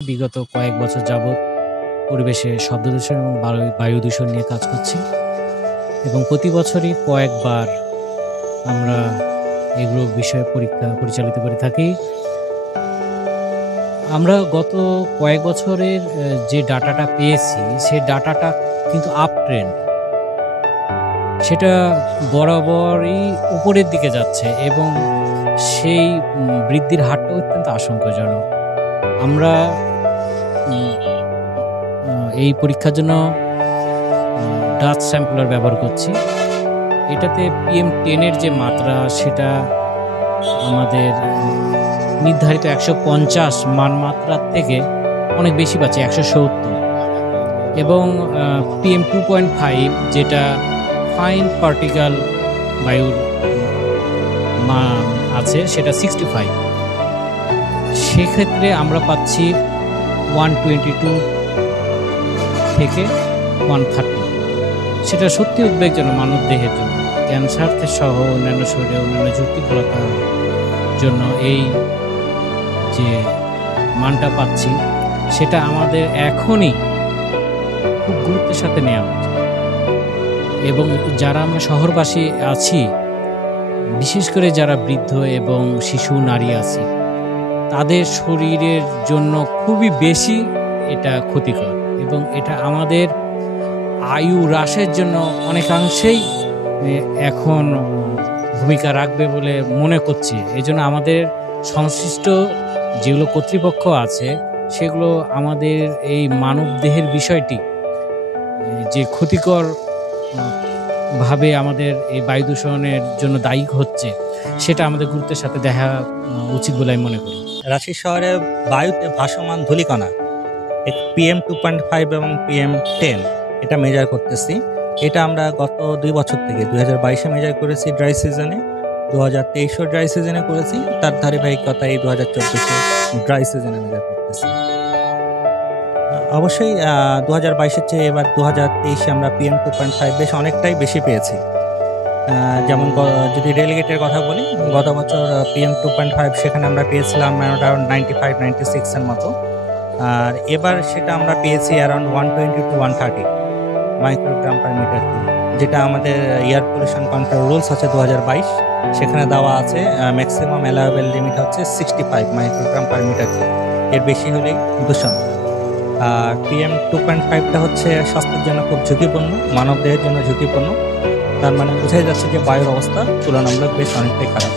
বিগত কয়েক বছর যাবৎ পরিবেশে শব্দ দূষণ এবং বায়ু দূষণ নিয়ে কাজ করছি এবং প্রতি বছরই কয়েকবার আমরা এগুলো বিষয়ে পরীক্ষা পরিচালিত করে থাকি। আমরা গত কয়েক বছরের যে ডাটাটা পেয়েছি, সে ডাটাটা কিন্তু আপ ট্রেন্ড। সেটা বরাবরই উপরের দিকে যাচ্ছে এবং সেই বৃদ্ধির হারটা অত্যন্ত আশঙ্কাজনক। আমরা এই পরীক্ষার জন্য ডাচ স্যাম্পলার ব্যবহার করছি। এটাতে PM10 এর যে মাত্রা সেটা আমাদের নির্ধারিত 150 মানমাত্রার থেকে অনেক বেশি পাচ্ছি, 170। এবং PM2.5 যেটা ফাইন পার্টিকেল বায়ুর মান আছে সেটা 65। সেক্ষেত্রে আমরা পাচ্ছি 122 থেকে 130। সেটা সত্যি উদ্বেগজনক মানব দেহের জন্য। ক্যান্সার সহ অন্যান্য শরীরে অন্যান্য ঝুঁকিগুলোর জন্য এই যে মানটা পাচ্ছি সেটা আমাদের এখনই খুব গুরুত্বের সাথে নেওয়া উচিত। এবং যারা আমরা শহরবাসী আছি, বিশেষ করে যারা বৃদ্ধ এবং শিশু নারী আছি, তাদের শরীরের জন্য খুবই বেশি এটা ক্ষতিকর এবং এটা আমাদের আয়ু হ্রাসের জন্য অনেকাংশেই এখন ভূমিকা রাখবে বলে মনে করছি। এই জন্য আমাদের সংশ্লিষ্ট যেগুলো কর্তৃপক্ষ আছে সেগুলো আমাদের এই মানবদেহের বিষয়টি যে ক্ষতিকর ভাবে আমাদের এই বায়ু দূষণের জন্য দায়ী হচ্ছে সেটা আমাদের গুরুত্বের সাথে দেখা উচিত বলে আমি মনে করি। রাজশাহী শহরে বায়ুতে ভাসমান ধূলিকণা PM2.5 এবং PM10 এটা মেজার করতেছি। এটা আমরা গত 2 বছর থেকে 2022-এ মেজার করেছি ড্রাই সিজনে, 2023-ও ড্রাই সিজনে করেছি, তার ধারাবাহিকতায় 2024-এ ড্রাই সিজনে মেজার করতেছি। অবশ্যই 2022-এর চেয়ে এবার 2023-এ আমরা PM2.5 বেশ অনেকটাই বেশি পেয়েছি। যেমন যদি রেলিগেটের কথা বলি, গত বছর PM2.5 সেখানে আমরা পেয়েছিলাম অ্যারাউন্ড 95-96 এর মতো, আর এবার সেটা আমরা পেয়েছি around 120 to 130 microgram per metre cube, যেটা আমাদের এয়ার পলিউশন কন্ট্রোল রুলস আছে 2022, সেখানে দেওয়া আছে ম্যাক্সিমাম অ্যালাউয়েবল লিমিট হচ্ছে 65 মাইক্রোগ্রাম পার মিটার কিউব, এর বেশি হলেই দূষণ। আর PM2.5টা হচ্ছে স্বাস্থ্যের জন্য খুব ঝুঁকিপূর্ণ, মানবদেহের জন্য ঝুঁকিপূর্ণ। তার মানে বোঝাই যাচ্ছে যে বায়ুর অবস্থা তুলনামূলক বেশ অনেকটাই খারাপ।